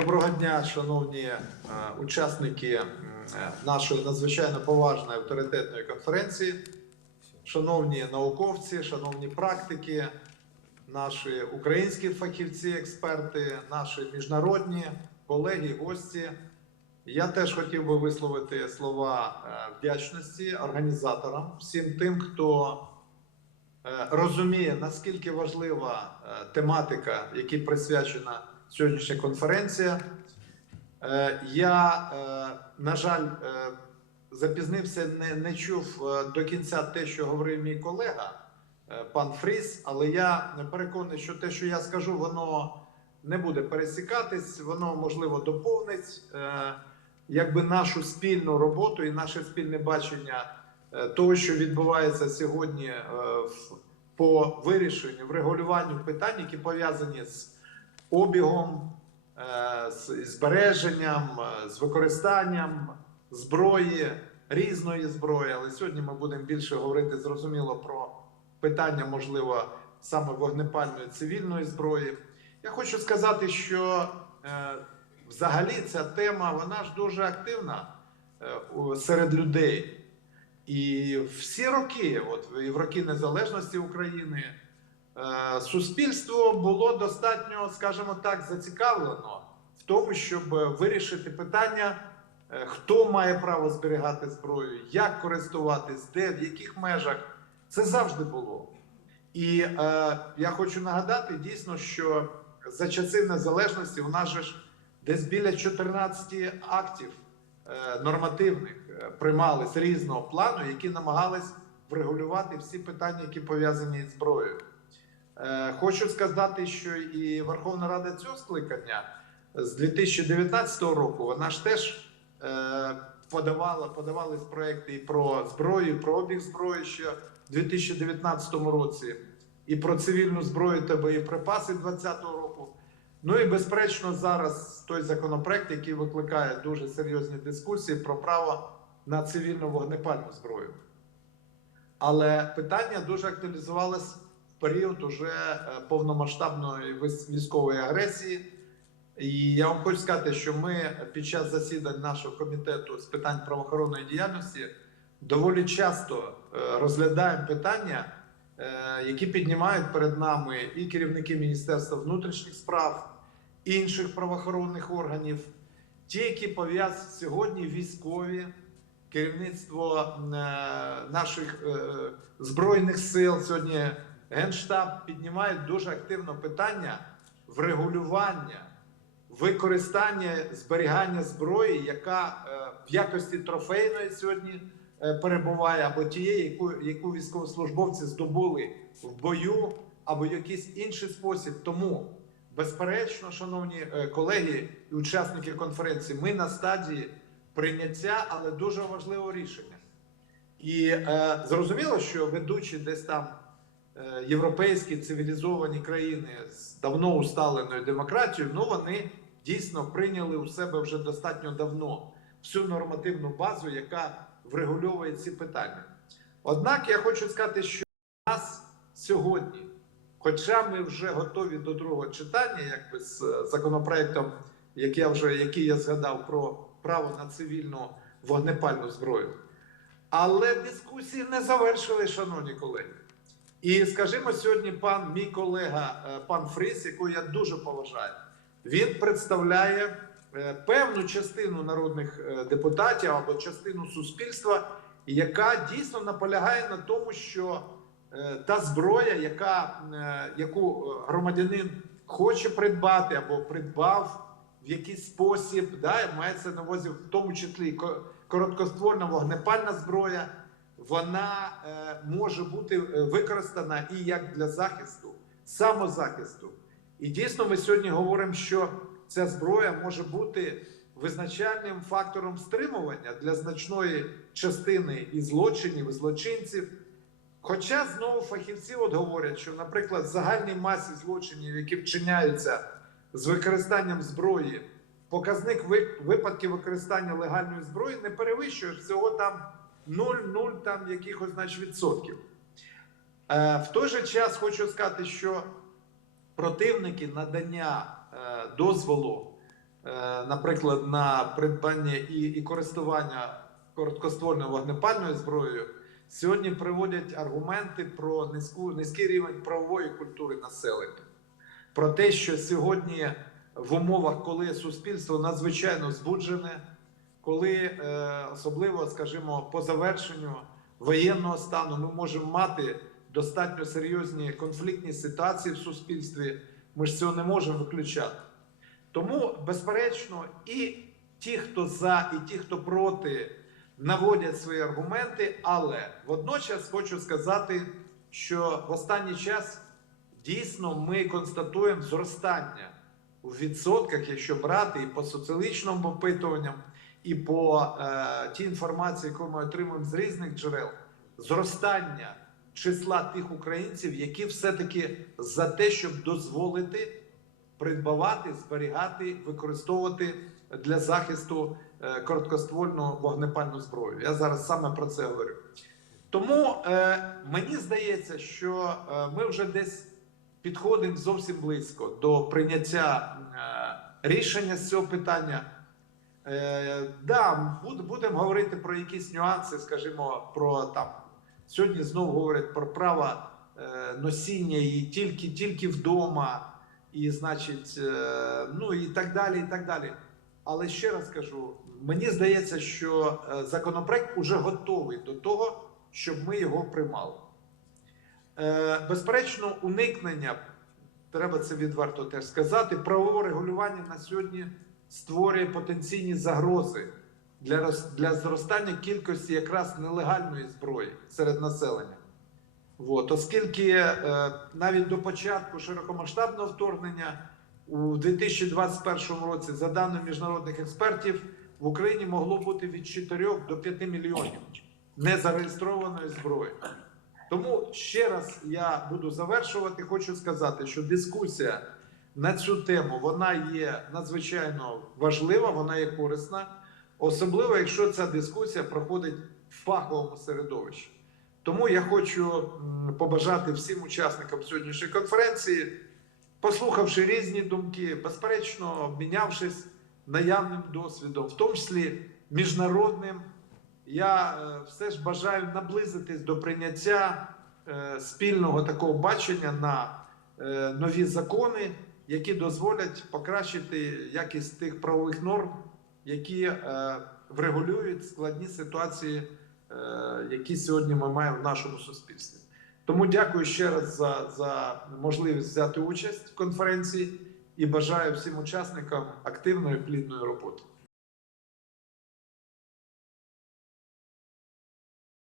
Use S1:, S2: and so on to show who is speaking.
S1: Доброго дня, шановні е, учасники е, нашої надзвичайно поважної авторитетної конференції, шановні науковці, шановні практики, наші українські фахівці, експерти, наші міжнародні колеги, гості. Я теж хотів би висловити слова е, вдячності організаторам, всім тим, хто розуміє, наскільки важлива тематика, якій присвячена сьогоднішня конференція. Е, Я, е, на жаль, е, запізнився, не, не чув до кінця те, що говорив мій колега, пан Фріс, але я переконаний, що те, що я скажу, воно не буде пересікатись, воно можливо доповнить якби нашу спільну роботу і наше спільне бачення того, що відбувається сьогодні по вирішенню, врегулюванню питань, які пов'язані з обігом, е, з збереженням, е, з використанням зброї, різної зброї. Але сьогодні ми будемо більше говорити зрозуміло про питання, можливо, саме вогнепальної цивільної зброї. Я хочу сказати, що е, взагалі ця тема вона ж дуже активна серед людей. І всі роки, от і в роки незалежності України, суспільство було достатньо, скажімо так, зацікавлено в тому, щоб вирішити питання, е, хто має право зберігати зброю, як користуватись, де, в яких межах. Це завжди було. І е, я хочу нагадати дійсно, що за часи незалежності у нас же ж десь біля 14 актів е, нормативних е, приймались різного плану, які намагались врегулювати всі питання, які пов'язані з зброєю. Е, Хочу сказати, що і Верховна Рада цього скликання з 2019 року вона ж теж е, подавала подавались проекти і про зброю, і про обіг зброї ще в 2019 році, і про цивільну зброю та боєприпаси 2020 року. Ну і безперечно, зараз той законопроект, який викликає дуже серйозні дискусії про право на цивільну вогнепальну зброю. Але питання дуже актуалізувалось період уже е, повномасштабної військової агресії. І я вам хочу сказати, що ми під час засідань нашого комітету з питань правоохоронної діяльності доволі часто е, розглядаємо питання, е, які піднімають перед нами і керівники Міністерства внутрішніх справ, інших правоохоронних органів, ті, які пов'язані сьогодні військові, керівництво наших збройних сил сьогодні Генштаб піднімають дуже активно питання врегулювання використання зберігання зброї, яка е, в якості трофейної сьогодні е, перебуває, або тієї, яку, яку військовослужбовці здобули в бою, або якийсь інший спосіб. Тому, безперечно, шановні е, колеги і учасники конференції, ми на стадії прийняття, але дуже важливого рішення. І е, зрозуміло, що ведучи десь там європейські цивілізовані країни з давно усталеною демократією, ну вони дійсно прийняли у себе вже достатньо давно всю нормативну базу, яка врегульовує ці питання. Однак я хочу сказати, що нас сьогодні, хоча ми вже готові до другого читання, якби з е, законопроектом, який я вже який я згадав про право на цивільну вогнепальну зброю. Але дискусії не завершили, шановні колеги. І скажімо, сьогодні пан, мій колега, е, пан Фріс, якого я дуже поважаю, він представляє е, певну частину народних е, депутатів або частину суспільства, яка дійсно наполягає на тому, що та зброя, яка, яку громадянин хоче придбати або придбав в якийсь спосіб, да, мається на увазі в тому числі ко- короткоствольна вогнепальна зброя, вона е, може бути е, використана і як для захисту, самозахисту. І дійсно, ми сьогодні говоримо, що ця зброя може бути визначальним фактором стримування для значної частини і злочинів, і злочинців. Хоча знову фахівці от говорять, що, наприклад, в загальній масі злочинів, які вчиняються з використанням зброї, показник випадків використання легальної зброї не перевищує всього там 0,0 там якихось значить, відсотків. Е, в той же час хочу сказати, що противники надання е, дозволу е, наприклад, на придбання і, і користування короткоствольною вогнепальною зброєю, сьогодні приводять аргументи про низьку, низький рівень правової культури населення, про те, що сьогодні в умовах, коли суспільство надзвичайно збуджене, коли е, особливо, скажімо, по завершенню воєнного стану ми можемо мати достатньо серйозні конфліктні ситуації в суспільстві. Ми ж цього не можемо виключати. Тому, безперечно, і ті, хто за, і ті, хто проти, наводять свої аргументи. Але водночас хочу сказати, що в останній час дійсно ми констатуємо зростання у відсотках, якщо брати і по соціологічним опитуванням, і по е, тій інформації, яку ми отримуємо з різних джерел, зростання числа тих українців, які все-таки за те, щоб дозволити придбавати, зберігати, використовувати для захисту е, короткоствольну вогнепальну зброю. Я зараз саме про це говорю. Тому е, мені здається, що е, ми вже десь підходимо зовсім близько до прийняття е, рішення з цього питання. Е, да, будемо говорити про якісь нюанси, скажімо, про там. Сьогодні знову говорять про право е, носіння її тільки, тільки вдома, і, значить, е, ну і так далі, і так далі. Але ще раз кажу: мені здається, що е, законопроект уже готовий до того, щоб ми його приймали. Е, безперечно, уникнення, треба це відверто теж сказати, правового регулювання на сьогодні створює потенційні загрози для, для зростання кількості якраз нелегальної зброї серед населення. От, оскільки е, навіть до початку широкомасштабного вторгнення у 2021 році, за даними міжнародних експертів, в Україні могло бути від 4 до 5 мільйонів незареєстрованої зброї. Тому ще раз я буду завершувати. Хочу сказати, що дискусія на цю тему вона є надзвичайно важлива, вона є корисна, особливо якщо ця дискусія проходить в фаховому середовищі. Тому я хочу побажати всім учасникам сьогоднішньої конференції, послухавши різні думки, безперечно, обмінявшись наявним досвідом, в тому числі міжнародним. Я е, все ж бажаю наблизитись до прийняття е, спільного такого бачення на е, нові закони, які дозволять покращити якість тих правових норм, які е, врегулюють складні ситуації, е, які сьогодні ми маємо в нашому суспільстві. Тому дякую ще раз за, за можливість взяти участь в конференції і бажаю всім учасникам активної плідної роботи.